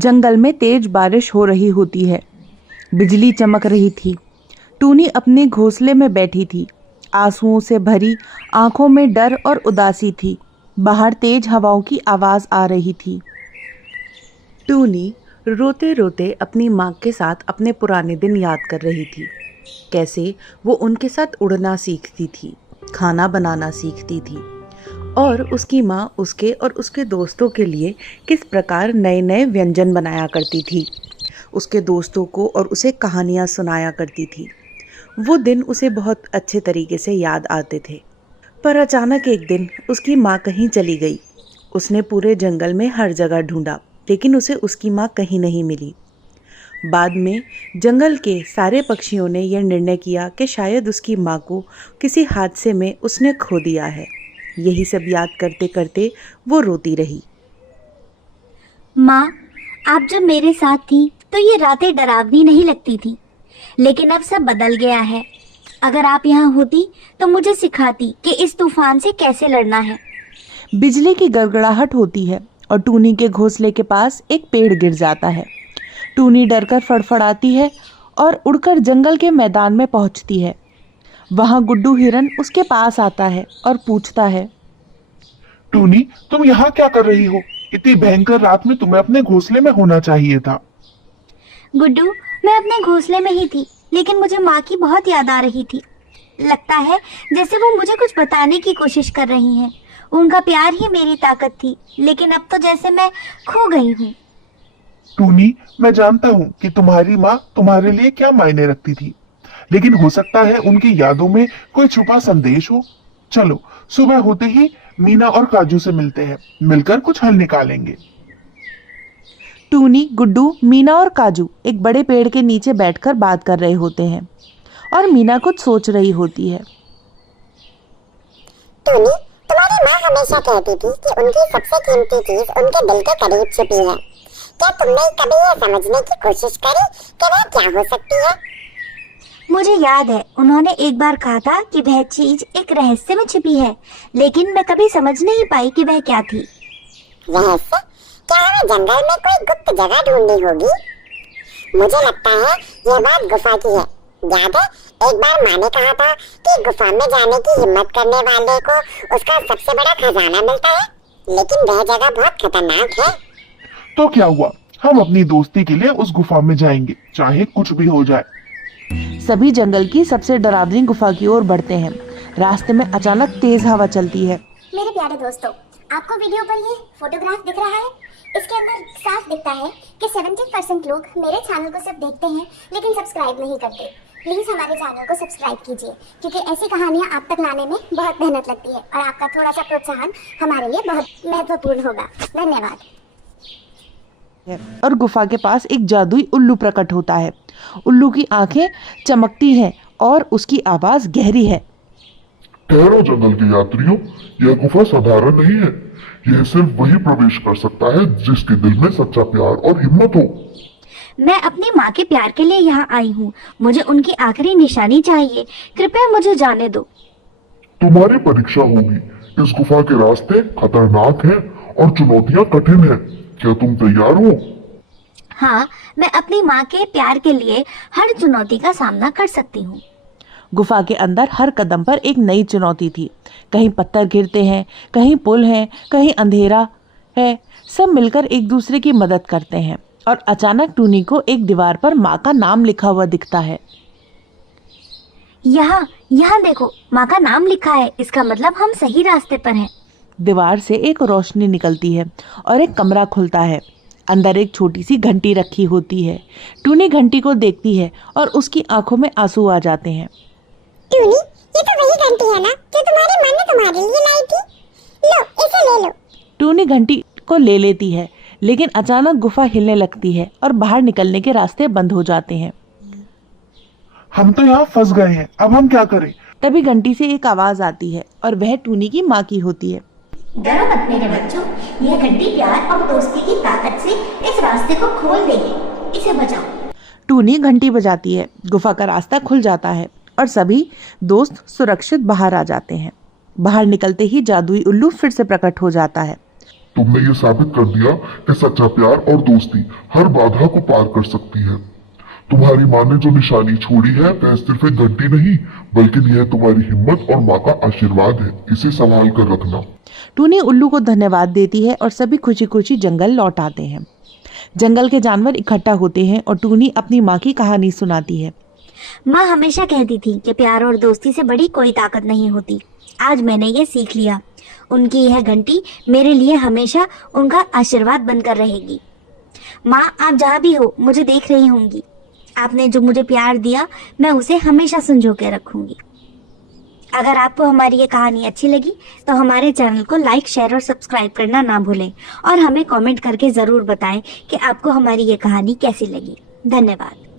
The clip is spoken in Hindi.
जंगल में तेज बारिश हो रही होती है। बिजली चमक रही थी। टूनी अपने घोंसले में बैठी थी। आंसुओं से भरी आंखों में डर और उदासी थी। बाहर तेज हवाओं की आवाज आ रही थी। टूनी रोते रोते अपनी माँ के साथ अपने पुराने दिन याद कर रही थी। कैसे वो उनके साथ उड़ना सीखती थी, खाना बनाना सीखती थी और उसकी माँ उसके और उसके दोस्तों के लिए किस प्रकार नए नए व्यंजन बनाया करती थी। उसके दोस्तों को और उसे कहानियाँ सुनाया करती थी। वो दिन उसे बहुत अच्छे तरीके से याद आते थे। पर अचानक एक दिन उसकी माँ कहीं चली गई। उसने पूरे जंगल में हर जगह ढूंढा, लेकिन उसे उसकी माँ कहीं नहीं मिली। बाद में जंगल के सारे पक्षियों ने यह निर्णय किया कि शायद उसकी माँ को किसी हादसे में उसने खो दिया है। यही सब याद करते करते वो रोती रही। माँ, आप जब मेरे साथ थी तो ये रातें डरावनी नहीं लगती थी, लेकिन अब सब बदल गया है। अगर आप यहाँ होती तो मुझे सिखाती कि इस तूफान से कैसे लड़ना है। बिजली की गड़गड़ाहट होती है और टूनी के घोंसले के पास एक पेड़ गिर जाता है। टूनी डरकर फड़फड़ाती है और उड़कर जंगल के मैदान में पहुंचती है। वहां गुड्डू हिरन उसके पास आता है और पूछता है, टूनी, तुम यहाँ क्या कर रही हो? इतनी भयंकर रात में तुम्हें अपने घोंसले में होना चाहिए था। गुड्डू, मैं अपने घोंसले में ही थी, लेकिन मुझे माँ की बहुत याद आ रही थी। लगता है जैसे वो मुझे कुछ बताने की कोशिश कर रही हैं। उनका प्यार ही मेरी ताकत थी, लेकिन अब तो जैसे मैं खो गई हूँ। टूनी, मैं जानता हूँ कि तुम्हारी माँ तुम्हारे लिए क्या मायने रखती थी, लेकिन हो सकता है उनकी यादों में कोई छुपा संदेश हो। चलो, सुबह होते ही मीना और काजू से मिलते हैं, मिलकर कुछ हल निकालेंगे। टूनी, गुड्डू, मीना और काजू एक बड़े पेड़ के नीचे बैठकर बात कर रहे होते हैं और मीना कुछ सोच रही होती है। टूनी, तुम्हारी माँ हमेशा कहती थी कि उनकी सबसे कीमती चीज उनके दिल के करीब छिपी है। क्या तुमने कभी यह समझने की कोशिश करी कि वह क्या हो सकती है? मुझे याद है, उन्होंने एक बार कहा था कि वह चीज एक रहस्य में छिपी है, लेकिन मैं कभी समझ नहीं पाई कि वह क्या थी। रहस्य? क्या हमें जंगल में कोई गुप्त जगह ढूंढनी होगी? मुझे लगता है यह बात गुफा की है। याद है, एक बार माँ ने कहा था कि गुफा में जाने की हिम्मत करने वाले को उसका सबसे बड़ा खजाना मिलता है, लेकिन वह जगह बहुत खतरनाक है। तो क्या हुआ, हम अपनी दोस्ती के लिए उस गुफा में जाएंगे, चाहे कुछ भी हो जाए। सभी जंगल की सबसे डरावनी गुफा की ओर बढ़ते हैं। रास्ते में अचानक तेज हवा चलती है। मेरे प्यारे दोस्तों, आपको वीडियो पर ये फोटोग्राफ दिख रहा है? इसके अंदर साफ दिखता है कि 70% लोग मेरे चैनल को सिर्फ देखते हैं लेकिन सब्सक्राइब नहीं करते। प्लीज हमारे चैनल को सब्सक्राइब कीजिए, क्योंकि ऐसी कहानियाँ आप तक लाने में बहुत मेहनत लगती है और आपका थोड़ा सा प्रोत्साहन हमारे लिए बहुत महत्वपूर्ण होगा। धन्यवाद। और गुफा के पास एक जादुई उल्लू प्रकट होता है। उल्लू की आंखें चमकती हैं और उसकी आवाज गहरी है। ठहरो जंगल के यात्रियों, यह गुफा साधारण नहीं है। यह सिर्फ वही प्रवेश कर सकता है जिसके दिल में सच्चा प्यार और हिम्मत हो। मैं अपनी माँ के प्यार के लिए यहाँ आई हूँ। मुझे उनकी आखिरी निशानी चाहिए। कृपया मुझे जाने दो। तुम्हारी परीक्षा होगी। इस गुफा के रास्ते खतरनाक हैं और चुनौतियाँ कठिन हैं। क्या तुम तैयार हो? हाँ, मैं अपनी माँ के प्यार के लिए हर चुनौती का सामना कर सकती हूँ। गुफा के अंदर हर कदम पर एक नई चुनौती थी। कहीं पत्थर गिरते हैं, कहीं पुल है, कहीं अंधेरा है। सब मिलकर एक दूसरे की मदद करते हैं और अचानक टूनी को एक दीवार पर माँ का नाम लिखा हुआ दिखता है। यहाँ देखो, माँ का नाम लिखा है। इसका मतलब हम सही रास्ते पर हैं। दीवार से एक रोशनी निकलती है और एक कमरा खुलता है। अंदर एक छोटी सी घंटी रखी होती है। टूनी घंटी को देखती है और उसकी आंखों में आंसू आ जाते हैं। टूनी, ये तो वही घंटी है ना जो तुम्हारी माँ ने तुम्हारे लिए लाई थी? लो, इसे ले लो। टूनी घंटी को ले लेती है, लेकिन अचानक गुफा हिलने लगती है और बाहर निकलने के रास्ते बंद हो जाते हैं। हम तो यहाँ फंस गए हैं, अब हम क्या करें? तभी घंटी से एक आवाज आती है और वह टूनी की माँ की होती है। डरो मत मेरे बच्चों, यह घंटी प्यार और दोस्ती की ताकत से इस रास्ते को खोल देगी। इसे बचाओ। टूनी घंटी बजाती है, गुफा का रास्ता खुल जाता है और सभी दोस्त सुरक्षित बाहर आ जाते हैं। बाहर निकलते ही जादुई उल्लू फिर से प्रकट हो जाता है। तुमने ये साबित कर दिया कि सच्चा प्यार और दोस्ती हर बाधा को पार कर सकती है। तुम्हारी माँ ने जो निशानी छोड़ी है वह सिर्फ एक घंटी नहीं, बल्कि यह तुम्हारी हिम्मत और माँ का आशीर्वाद है। इसे संभाल कर रखना। टूनी उल्लू को धन्यवाद देती है और सभी खुशी खुशी जंगल लौट आते हैं। जंगल के जानवर इकट्ठा होते हैं और टूनी अपनी माँ की कहानी सुनाती है। माँ हमेशा कहती थी कि प्यार और दोस्ती से बड़ी कोई ताकत नहीं होती। आज मैंने ये सीख लिया। उनकी यह घंटी मेरे लिए हमेशा उनका आशीर्वाद बनकर रहेगी। माँ, आप जहाँ भी हो मुझे देख रही होंगी। आपने जो मुझे प्यार दिया मैं उसे हमेशा संजो के रखूंगी। अगर आपको हमारी ये कहानी अच्छी लगी तो हमारे चैनल को लाइक, शेयर और सब्सक्राइब करना ना भूलें और हमें कमेंट करके ज़रूर बताएं कि आपको हमारी ये कहानी कैसी लगी। धन्यवाद।